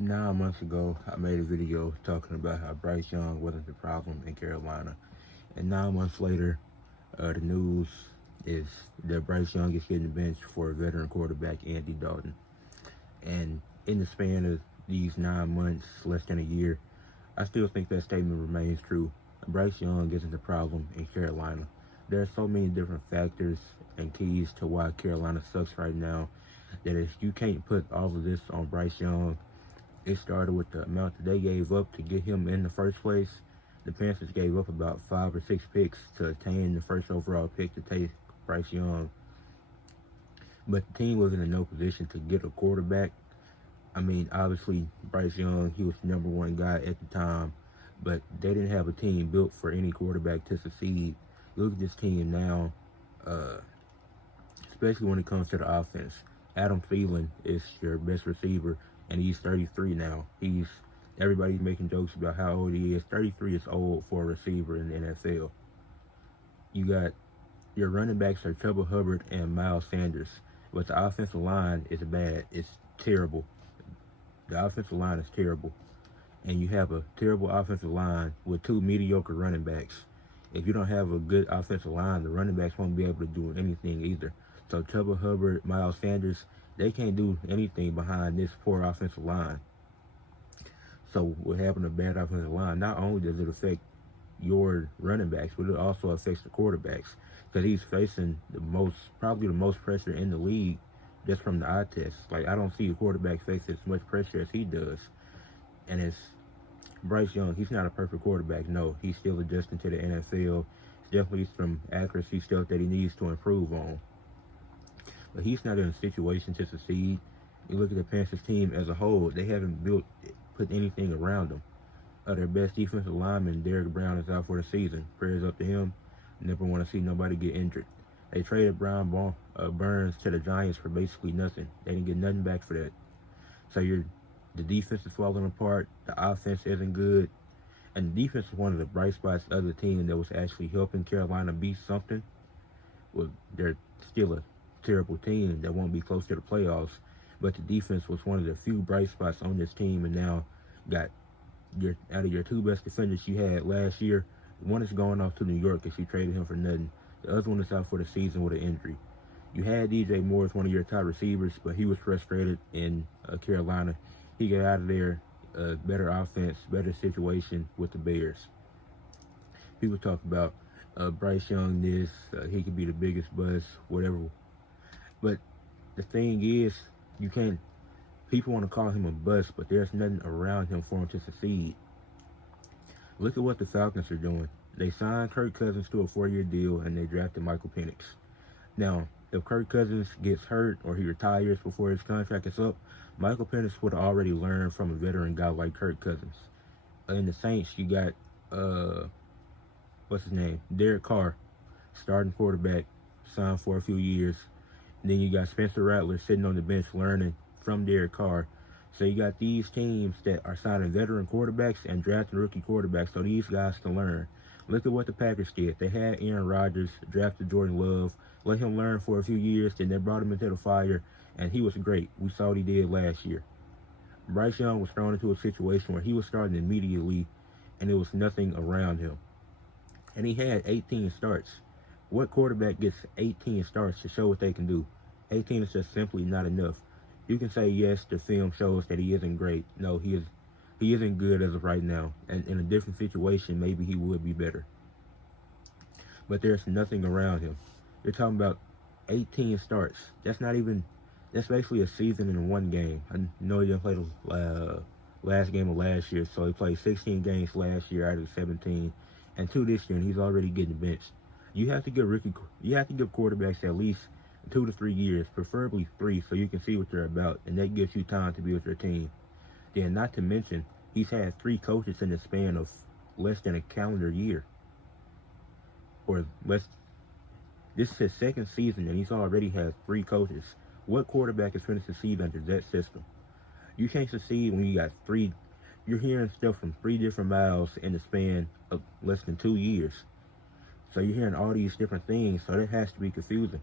9 months ago, I made a video talking about how Bryce Young wasn't the problem in Carolina. And 9 months later, the news is that Bryce Young is getting benched for veteran quarterback Andy Dalton. And in the span of these 9 months, less than a year, I still think that statement remains true. Bryce Young isn't the problem in Carolina. There are so many different factors and keys to why Carolina sucks right now that if you can't put all of this on Bryce Young, it started with the amount that they gave up to get him in the first place. The Panthers gave up about 5 or 6 picks to attain the first overall pick to take Bryce Young. But the team wasn't in no position to get a quarterback. I mean, obviously, Bryce Young, he was the number one guy at the time, but they didn't have a team built for any quarterback to succeed. Look at this team now, uh, especially when it comes to the offense. Adam Thielen is your best receiver, and he's 33 now. Everybody's making jokes about how old he is. 33 is old for a receiver in the NFL. You got your running backs are Chuba Hubbard and Miles Sanders, but the offensive line is bad. It's terrible. The offensive line is terrible, and you have a terrible offensive line with two mediocre running backs. If you don't have a good offensive line, the running backs won't be able to do anything either. So Chuba Hubbard, Miles Sanders, they can't do anything behind this poor offensive line. So with having a bad offensive line, not only does it affect your running backs, but it also affects the quarterbacks because he's facing probably the most pressure in the league just from the eye test. Like, I don't see a quarterback face as much pressure as he does. And it's Bryce Young. He's not a perfect quarterback. No, he's still adjusting to the NFL. There's definitely some accuracy stuff that he needs to improve on. But he's not in a situation to succeed. You look at the Panthers team as a whole, they haven't put anything around them. Their best defensive lineman, Derek Brown, is out for the season. Prayers up to him. Never want to see nobody get injured. They traded Burns to the Giants for basically nothing. They didn't get nothing back for that. So the defense is falling apart. The offense isn't good. And the defense is one of the bright spots of the team that was actually helping Carolina be something. Well, they're still a terrible team that won't be close to the playoffs. But the defense was one of the few bright spots on this team, and now got out of your two best defenders you had last year, one is going off to New York because you traded him for nothing. The other one is out for the season with an injury. You had DJ Moore as one of your top receivers, but he was frustrated in Carolina. He got out of there, better offense, better situation with the Bears. People talk about Bryce Young he could be the biggest buzz, whatever. But the thing is, you can't. People want to call him a bust, but there's nothing around him for him to succeed. Look at what the Falcons are doing. They signed Kirk Cousins to a 4-year deal, and they drafted Michael Penix. Now, if Kirk Cousins gets hurt or he retires before his contract is up, Michael Penix would have already learned from a veteran guy like Kirk Cousins. In the Saints, you got, what's his name? Derek Carr, starting quarterback, signed for a few years. And then you got Spencer Rattler sitting on the bench learning from Derek Carr. So you got these teams that are signing veteran quarterbacks and drafting rookie quarterbacks so these guys can learn. Look at what the Packers did. They had Aaron Rodgers, drafted Jordan Love, let him learn for a few years, then they brought him into the fire, and he was great. We saw what he did last year. Bryce Young was thrown into a situation where he was starting immediately, and there was nothing around him. And he had 18 starts. What quarterback gets 18 starts to show what they can do? 18 is just simply not enough. You can say, yes, the film shows that he isn't great. No, he isn't good as of right now. And in a different situation, maybe he would be better. But there's nothing around him. You're talking about 18 starts. That's basically a season in one game. I know he didn't play the last game of last year, so he played 16 games last year out of 17, and 2 this year, and he's already getting benched. You have to give quarterbacks at least 2 to 3 years, preferably 3, so you can see what they're about, and that gives you time to be with your team. Then, not to mention, he's had 3 coaches in the span of less than a calendar year. This is his second season, and he's already had 3 coaches. What quarterback is going to succeed under that system? You can't succeed when you got 3. You're hearing stuff from 3 different mouths in the span of less than 2 years. So you're hearing all these different things, so that has to be confusing.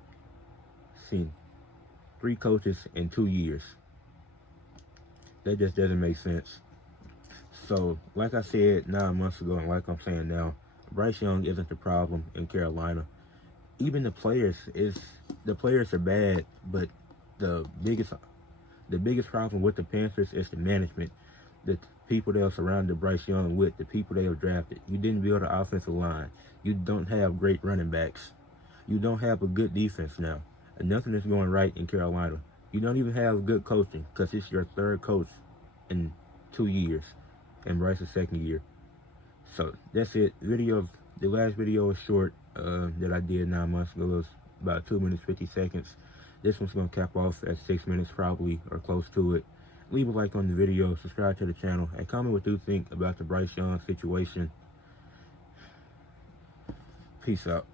See, 3 coaches in 2 years. That just doesn't make sense. So, like I said 9 months ago, and like I'm saying now, Bryce Young isn't the problem in Carolina. Even the players are bad, but the biggest the biggest problem with the Panthers is the management, the people that are surrounded Bryce Young with, the people they have drafted. You didn't build an offensive line. You don't have great running backs. You don't have a good defense now. And nothing is going right in Carolina. You don't even have good coaching because it's your third coach in 2 years, and Bryce's second year. So that's it. The last video was short that I did 9 months ago. It was about 2 minutes 50 seconds. This one's gonna cap off at 6 minutes probably, or close to it. Leave a like on the video, subscribe to the channel, and comment what you think about the Bryce Young situation. Peace out.